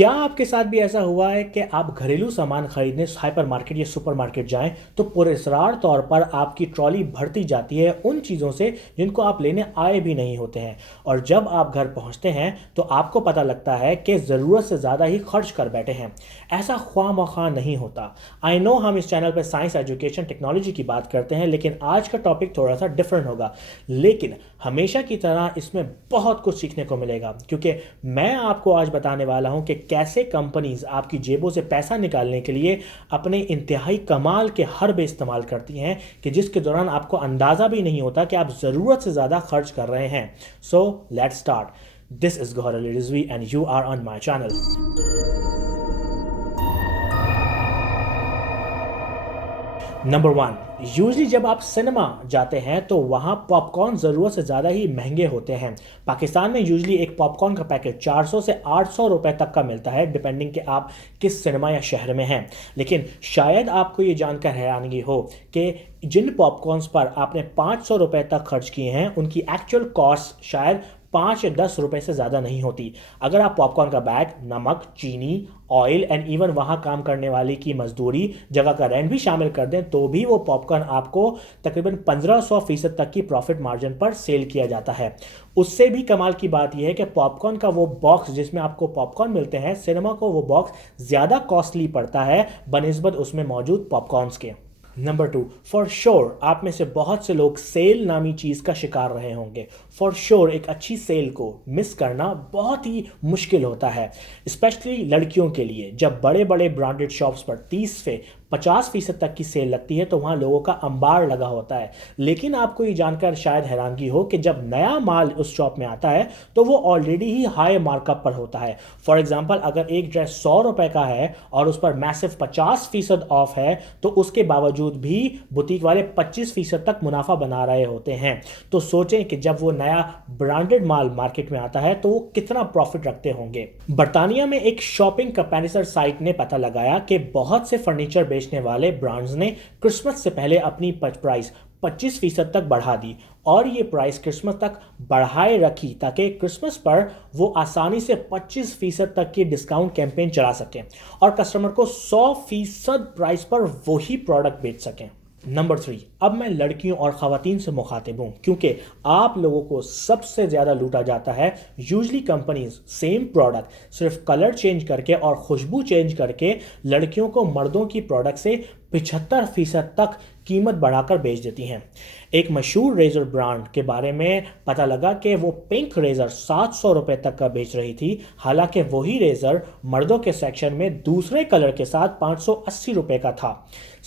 क्या आपके साथ भी ऐसा हुआ है कि आप घरेलू सामान खरीदने हाइपरमार्केट या सुपरमार्केट जाएं तो पुरस्रार तौर पर आपकी ट्रॉली भरती जाती है उन चीज़ों से जिनको आप लेने आए भी नहीं होते हैं, और जब आप घर पहुंचते हैं तो आपको पता लगता है कि ज़रूरत से ज़्यादा ही खर्च कर बैठे हैं। ऐसा ख्वामखा नहीं होता। आई नो हम इस चैनल पर साइंस, एजुकेशन, टेक्नोलॉजी की बात करते हैं, लेकिन आज का टॉपिक थोड़ा सा डिफरेंट होगा। लेकिन हमेशा की तरह इसमें बहुत कुछ सीखने को मिलेगा, क्योंकि मैं आपको आज बताने वाला हूं कि कैसे कंपनीज आपकी जेबों से पैसा निकालने के लिए अपने इंतहाई कमाल के हरबे इस्तेमाल करती हैं कि जिसके दौरान आपको अंदाज़ा भी नहीं होता कि आप ज़रूरत से ज़्यादा खर्च कर रहे हैं। So let's start. This is Gauhar Ali Rizvi and you are on my channel. Number 1, usually जब आप सिनेमा जाते हैं तो वहाँ पॉपकॉर्न ज़रूरत से ज़्यादा ही महंगे होते हैं। पाकिस्तान में यूजली एक पॉपकॉर्न का पैकेट 400 से 800 रुपए तक का मिलता है, डिपेंडिंग कि आप किस सिनेमा या शहर में हैं। लेकिन शायद आपको ये जानकर हैरानगी हो कि जिन पॉपकॉर्न्स पर आपने 500 रुपए तक खर्च किए हैं उनकी एक्चुअल कॉस्ट शायद 5 या 10 रुपए से ज़्यादा नहीं होती। अगर आप पॉपकॉर्न का बैग, नमक, चीनी, ऑयल एंड इवन वहाँ काम करने वाले की मजदूरी, जगह का रेंट भी शामिल कर दें तो भी वो पॉपकॉर्न आपको तकरीबन 1500% तक की प्रॉफिट मार्जिन पर सेल किया जाता है। उससे भी कमाल की बात यह है कि पॉपकॉर्न का वो बॉक्स जिसमें आपको पॉपकॉर्न मिलते हैं, सिनेमा को वो बॉक्स ज़्यादा कॉस्टली पड़ता है बनिस्बत उसमें मौजूद पॉपकॉर्न्स के। नंबर 2, फॉर श्योर आप में से बहुत से लोग सेल नामी चीज़ का शिकार रहे होंगे। फॉर श्योर एक अच्छी सेल को मिस करना बहुत ही मुश्किल होता है, स्पेशली लड़कियों के लिए। जब बड़े बड़े ब्रांडेड शॉप्स पर 30 से 50% तक की सेल लगती है तो वहाँ लोगों का अंबार लगा होता है। लेकिन आपको ये जानकर शायद हैरानगी हो कि जब नया माल उस शॉप में आता है तो वो ऑलरेडी ही हाई मार्कअप पर होता है। फॉर एग्जांपल, अगर एक ड्रेस 100 रुपए का है और उस पर मैसिव 50% ऑफ है तो उसके बावजूद भी बुटीक वाले 25% तक मुनाफा बना रहे होते हैं। तो सोचें कि जब वो नया ब्रांडेड माल मार्केट में आता है तो वो कितना प्रॉफिट रखते होंगे। बर्तानिया में एक शॉपिंग कंपैरिजन साइट ने पता लगाया कि बहुत से फर्नीचर बेचने वाले ब्रांड्स ने क्रिसमस से पहले अपनी प्राइस 25% तक बढ़ा दी, और ये प्राइस क्रिसमस तक बढ़ाए रखी ताकि क्रिसमस पर वो आसानी से 25% तक की डिस्काउंट कैंपेन चला सकें और कस्टमर को 100% प्राइस पर वही प्रोडक्ट बेच सकें। नंबर 3, अब मैं लड़कियों और ख़वातीन से मुखातिब हूँ, क्योंकि आप लोगों को सबसे ज़्यादा लूटा जाता है। यूजली कंपनीज सेम प्रोडक्ट सिर्फ कलर चेंज करके और खुशबू चेंज करके लड़कियों को मर्दों की प्रोडक्ट से 75% तक कीमत बढ़ाकर बेच देती हैं। एक मशहूर रेजर ब्रांड के बारे में पता लगा कि वो पिंक रेजर 700 रुपए तक का बेच रही थी, हालांकि वही रेजर मर्दों के सेक्शन में दूसरे कलर के साथ 580 रुपए का था।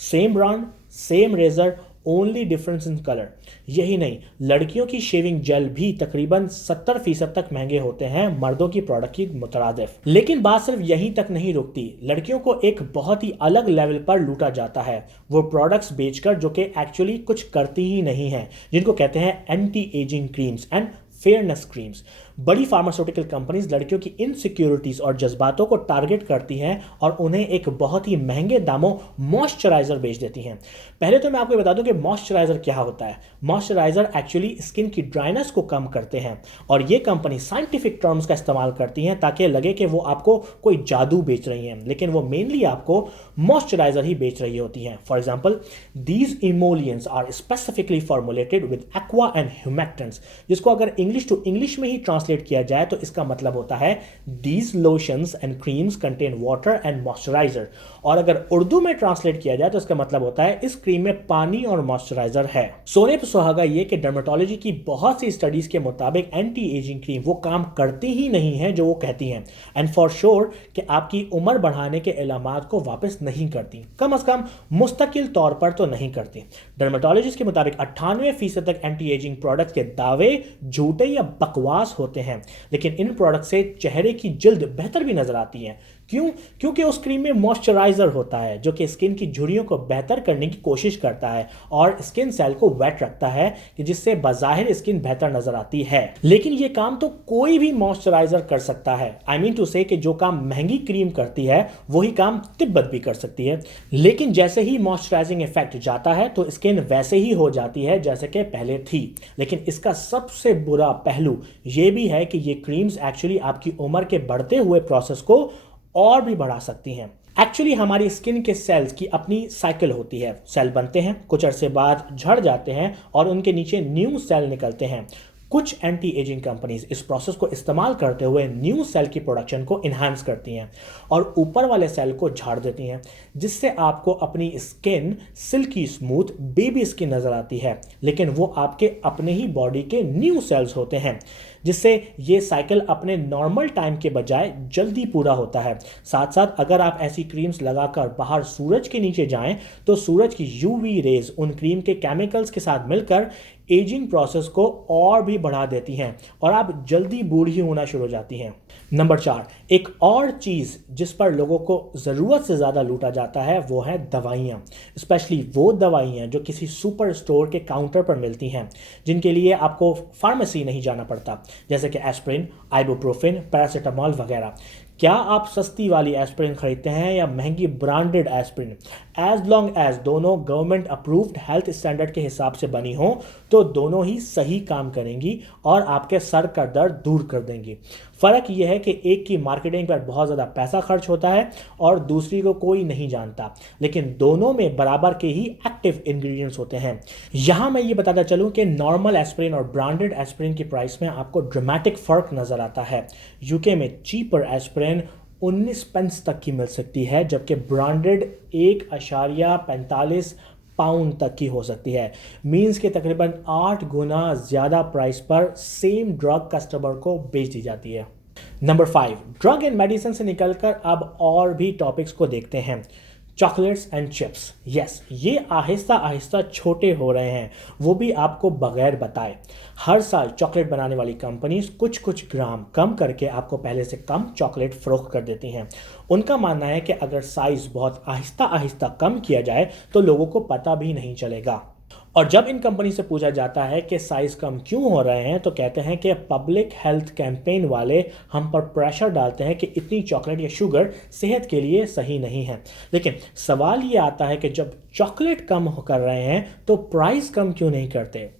Same brand, same razor, only difference in colour. यही नहीं, लड़कियों की शेविंग जेल भी तकरीबन 70% तक महंगे होते हैं मर्दों की प्रोडक्ट की मुतरादिफ। लेकिन बात सिर्फ यहीं तक नहीं रुकती। लड़कियों को एक बहुत ही अलग लेवल पर लूटा जाता है वो प्रोडक्ट्स बेचकर जो कि एक्चुअली कुछ करती ही नहीं है, जिनको कहते हैं anti ageing creams and fairness creams. बड़ी फार्मास्यूटिकल कंपनीज लड़कियों की इनसिक्योरिटीज और जज्बातों को टारगेट करती हैं और उन्हें एक बहुत ही महंगे दामों मॉइस्चराइजर बेच देती हैं। पहले तो मैं आपको बता दूं कि मॉइस्चराइजर क्या होता है। मॉइस्चराइजर एक्चुअली स्किन की ड्राइनेस को कम करते हैं, और ये कंपनी साइंटिफिक टर्म्स का इस्तेमाल करती हैं ताकि लगे कि वो आपको कोई जादू बेच रही हैं, लेकिन वो मेनली आपको मॉइस्चराइजर ही बेच रही होती हैं। For example, these emollients are specifically formulated with aqua and humectants, जिसको अगर इंग्लिश टू इंग्लिश में ही ट्रांसलेट किया जाए तो इसका मतलब होता है these lotions and creams contain water and moisturiser, और अगर उर्दू में ट्रांसलेट किया जाए तो इसका मतलब होता है इस क्रीम में पानी और मॉइस्चराइजर है। सोने पे सुहागा ये कि डर्मेटोलॉजी की बहुत सी स्टडीज के मुताबिक एंटी एजिंग क्रीम वो काम करती ही नहीं है जो वो कहती हैं, एंड फॉर श्योर कि आपकी उम्र बढ़ाने के इलामात को वापस नहीं करती, कम से कम मुस्तकिल तौर पर तो नहीं करती। डर्मेटोलॉजिस्ट के मुताबिक 98% तक एंटी एजिंग प्रोडक्ट्स के दावे झूठे या बकवास होते हैं, लेकिन इन प्रोडक्ट से चेहरे की जल्द बेहतर भी नजर आती है। क्यों? क्योंकि उस क्रीम में मॉइस्चराइजर होता है जो कि स्किन की झुर्रियों को बेहतर करने की कोशिश करता है और स्किन सेल को वेट रखता है कि जिससे बज़ाहिर स्किन बेहतर नजर आती है। लेकिन ये काम तो कोई भी मॉइस्चराइजर कर सकता है। आई मीन टू से कि जो काम महंगी क्रीम करती है वही काम तिब्बत भी कर सकती है। लेकिन जैसे ही मॉइस्चराइजिंग इफेक्ट जाता है तो स्किन वैसे ही हो जाती है जैसे कि पहले थी। लेकिन इसका सबसे बुरा पहलू ये भी है कि ये क्रीम्स एक्चुअली आपकी उम्र के बढ़ते हुए प्रोसेस को और भी बढ़ा सकती हैं। एक्चुअली हमारी स्किन के सेल्स की अपनी साइकिल होती है। सेल बनते हैं, कुछ अरसे बाद झड़ जाते हैं और उनके नीचे न्यू सेल निकलते हैं। कुछ एंटी एजिंग कंपनीज इस प्रोसेस को इस्तेमाल करते हुए न्यू सेल की प्रोडक्शन को इन्हांस करती हैं और ऊपर वाले सेल को झाड़ देती हैं, जिससे आपको अपनी skin silkie smooth baby skin नजर आती है। लेकिन वो आपके अपने ही बॉडी के न्यू सेल्स होते हैं, जिससे ये साइकिल अपने नॉर्मल टाइम के बजाय जल्दी पूरा होता है। साथ साथ अगर आप ऐसी क्रीम्स लगाकर बाहर सूरज के नीचे जाएं तो सूरज की यूवी रेज उन क्रीम के केमिकल्स के साथ मिलकर एजिंग प्रोसेस को और भी बढ़ा देती हैं और आप जल्दी बूढ़ी होना शुरू हो जाती हैं। नंबर 4, एक और चीज़ जिस पर लोगों को ज़रूरत से ज़्यादा लूटा जाता है वो है दवाइयाँ। स्पेशली वो दवाइयाँ जो किसी सुपर स्टोर के काउंटर पर मिलती हैं, जिनके लिए आपको फार्मेसी नहीं जाना पड़ता, जैसे कि एस्प्रिन, आइबुप्रोफेन, पैरासीटामोल वगैरह। क्या आप सस्ती वाली एस्प्रिन खरीदते हैं या महंगी branded aspirin? As long as दोनों गवर्नमेंट अप्रूव्ड हेल्थ स्टैंडर्ड के हिसाब से बनी हो तो दोनों ही सही काम करेंगी और आपके सर का दर्द दूर कर देंगी। फ़र्क यह है कि एक की मार्केटिंग पर बहुत ज़्यादा पैसा खर्च होता है और दूसरी को कोई नहीं जानता, लेकिन दोनों में बराबर के ही एक्टिव इंग्रेडिएंट्स होते हैं। यहाँ मैं ये बताता चलूँ कि नॉर्मल एस्प्रिन और ब्रांडेड एस्प्रिन की प्राइस में आपको ड्रामेटिक फ़र्क नज़र आता है। यूके में चीपर एस्प्रिन 19 पेंस तक की मिल सकती है, जबकि ब्रांडेड 1.45 पाउंड तक की हो सकती है। मीन्स के तकरीबन 8 गुना ज़्यादा प्राइस पर सेम ड्रग कस्टमर को बेच दी जाती है। नंबर 5, ड्रग एंड मेडिसिन से निकलकर अब और भी टॉपिक्स को देखते हैं। Chocolates and chips. यस, ये आहिस्ता आहिस्ता छोटे हो रहे हैं, वो भी आपको बगैर बताए। हर साल चॉकलेट बनाने वाली कंपनीज कुछ कुछ ग्राम कम करके आपको पहले से कम चॉकलेट फरोख्त कर देती हैं। उनका मानना है कि अगर साइज़ बहुत आहिस्ता आहिस्ता कम किया जाए तो लोगों को पता भी नहीं चलेगा। और जब इन कंपनी से पूछा जाता है कि साइज़ कम क्यों हो रहे हैं तो कहते हैं कि पब्लिक हेल्थ कैंपेन वाले हम पर प्रेशर डालते हैं कि इतनी चॉकलेट या शुगर सेहत के लिए सही नहीं है। लेकिन सवाल ये आता है कि जब चॉकलेट कम कर रहे हैं तो प्राइस कम क्यों नहीं करते?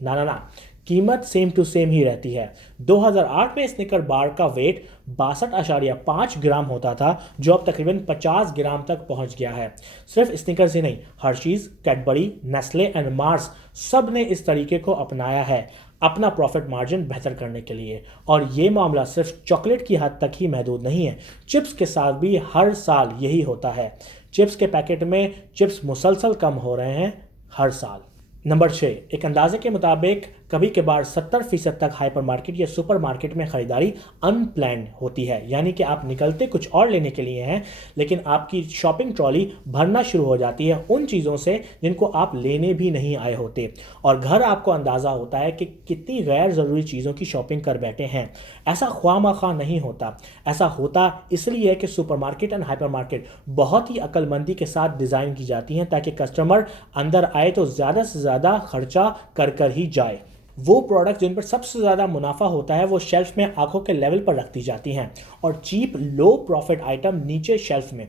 ना, कीमत सेम टू सेम ही रहती है। 2008 में स्निकर बार का वेट 62.5 ग्राम होता था, जो अब तकरीबन 50 ग्राम तक पहुंच गया है। सिर्फ स्निकर्स ही नहीं, Hershey's, Cadbury, Nestle and Mars सब ने इस तरीके को अपनाया है अपना प्रॉफिट मार्जिन बेहतर करने के लिए। और ये मामला सिर्फ चॉकलेट की हद तक ही महदूद नहीं है, चिप्स के साथ भी हर साल यही होता है। चिप्स के पैकेट में चिप्स मुसलसल कम हो रहे हैं हर साल। नंबर 6, एक अंदाजे के मुताबिक कभी कभार 70% तक हाइपरमार्केट या सुपरमार्केट में ख़रीदारी अनप्लान्ड होती है, यानी कि आप निकलते कुछ और लेने के लिए हैं, लेकिन आपकी शॉपिंग ट्रॉली भरना शुरू हो जाती है उन चीज़ों से जिनको आप लेने भी नहीं आए होते, और घर आपको अंदाज़ा होता है कि कितनी गैर ज़रूरी चीज़ों की शॉपिंग कर बैठे हैं। ऐसा ख्वामखा नहीं होता, ऐसा होता इसलिए कि सुपरमार्केट एंड हाइपरमार्केट बहुत ही अक्लमंदी के साथ डिज़ाइन की जाती हैं ताकि कस्टमर अंदर आए तो ज़्यादा से ज़्यादा खर्चा कर ही जाए। वो प्रोडक्ट जिन पर सबसे ज़्यादा मुनाफा होता है वो शेल्फ में आंखों के लेवल पर रख दी जाती हैं और चीप लो प्रॉफिट आइटम नीचे शेल्फ में।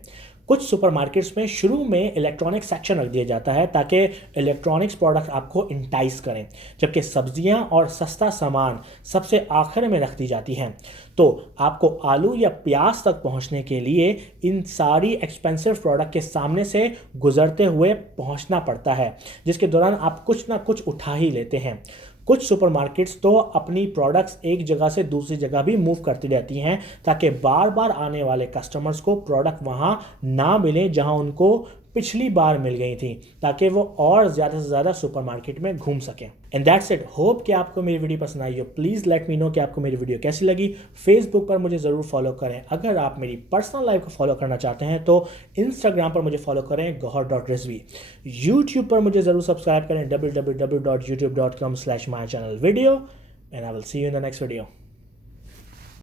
कुछ सुपरमार्केट्स में शुरू में इलेक्ट्रॉनिक सेक्शन रख दिया जाता है ताकि इलेक्ट्रॉनिक्स प्रोडक्ट आपको इंटाइस करें, जबकि सब्जियां और सस्ता सामान सबसे आखिर में रख दी जाती हैं। तो आपको आलू या प्याज तक पहुंचने के लिए इन सारी एक्सपेंसिव प्रोडक्ट के सामने से गुजरते हुए पहुंचना पड़ता है, जिसके दौरान आप कुछ ना कुछ उठा ही लेते हैं। कुछ सुपरमार्केट्स तो अपनी प्रोडक्ट्स एक जगह से दूसरी जगह भी मूव करती रहती हैं ताकि बार बार आने वाले कस्टमर्स को प्रोडक्ट वहां ना मिले जहां उनको पिछली बार मिल गई थी, ताकि वो और ज़्यादा से ज़्यादा सुपरमार्केट में घूम सकें। And that's it. होप कि आपको मेरी वीडियो पसंद आई हो। प्लीज़ लेट मी नो कि आपको मेरी वीडियो कैसी लगी। फेसबुक पर मुझे ज़रूर फॉलो करें। अगर आप मेरी पर्सनल लाइफ को फॉलो करना चाहते हैं तो इंस्टाग्राम पर मुझे फॉलो करें gohar.rizvi। यूट्यूब पर मुझे ज़रूर सब्सक्राइब करें www.youtube.com/mychannelvideo, and I will see you in the next video.